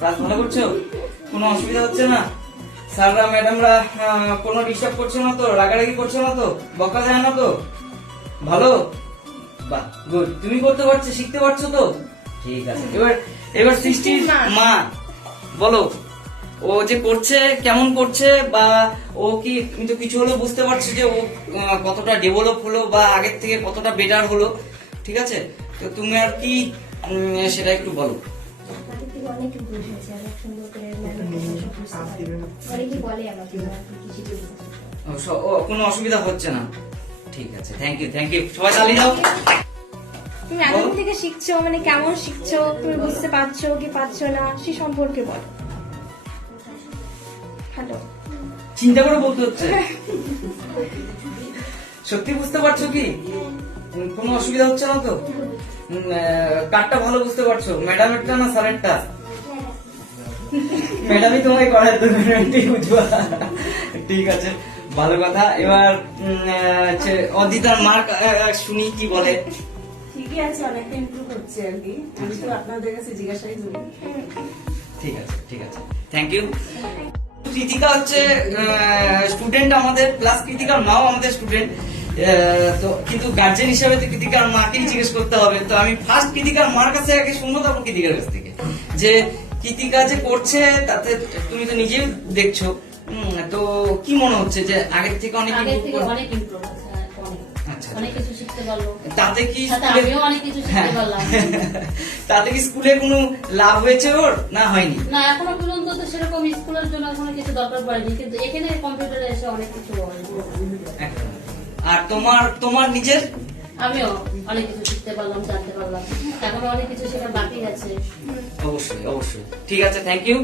Class ভালো করছো? কোনো অসুবিধা হচ্ছে না? স্যাররা ম্যাডামরা কোনো ডিস্টার্ব করছে না তো? রাগারাগি করছে না তো? বকা যায় না তো? ভালো, বাহ, গুড। তুমি করতে পারছো, শিখতে পারছো তো? ঠিক আছে। এবার সৃষ্টির মা বলো, ও যে করছে কেমন করছে, বা ও কি, তুমি তো কিছু হলো বুঝতে পারছো যে ও কতটা ডেভেলপ হলো বা আগের থেকে কতটা বেটার হলো, ঠিক আছে? তো তুমি আর কি সেটা একটু বলো। অনেক ইমপ্রুভ হয়েছে, অনেক সুন্দর করে অনেকে বলে আমাকে কোনো অসুবিধা হচ্ছে না? ঠিক আছে, থ্যাংক ইউ, থ্যাংক ইউ। সবাই তালি দাও। তুমি এখন থেকে শিখছো, মানে কেমন শিখছো, তুমি বুঝতে পারছো কি পারছো না সে সম্পর্কে বলো। হ্যালো, চিন্তা করে বলতে হচ্ছে। সত্যি বুঝতে পারছো কি? কোনো অসুবিধা হচ্ছে না তো? কারটা ভালো বুঝতে পারছো, ম্যাডামেরটা না স্যারেরটা? ম্যাডামই তোমায় করায় তো, ঠিক বুঝবা। ঠিক আছে, ভালো কথা। এবার অদিতার মা শুনি কি বলে। ঠিকই আছে, অনেকটা ইমপ্রুভ হচ্ছে আর কি। আমি তো আপনাদের কাছে জিজ্ঞাসাই করি। ঠিক আছে, ঠিক আছে, থ্যাংক ইউ। কৃতিকা হচ্ছে স্টুডেন্ট আমাদের, প্লাস কৃতিকার মাও আমাদের স্টুডেন্ট। তো কিন্তু গার্জেন হিসাবে তো কৃতিকার মাকেই জিজ্ঞেস করতে হবে। তো আমি ফার্স্ট কৃতিকার মার কাছে আগে শুনবো, তারপর কৃতিকার কাছ থেকে, যে কৃতিকা যে করছে তাতে তুমি তো নিজেই দেখছো, তো কি মনে হচ্ছে যে আগের থেকে অনেক ইমপ্রুভ হচ্ছে, আচ্ছা, অনেক কিছু শিখতে পারলো। তাতে কি আমিও অনেক কিছু শিখতে পারলাম। তাতে কি স্কুলে কোনো লাভ হয়েছে ওর, না হয়নি? না, এখনো পর্যন্ত তো সেরকম স্কুলের জন্য কোনো কিছু দরকার পড়েনি, কিন্তু এখানে কম্পিউটারে এসে অনেক কিছু একদম। আর তোমার নিজের? আমিও অনেক কিছু শিখতে পারলাম, জানতে পারলাম। এখনো অনেক কিছু শেখার বাকি আছে। অবশ্যই, অবশ্যই। ঠিক আছে, থ্যাংক ইউ।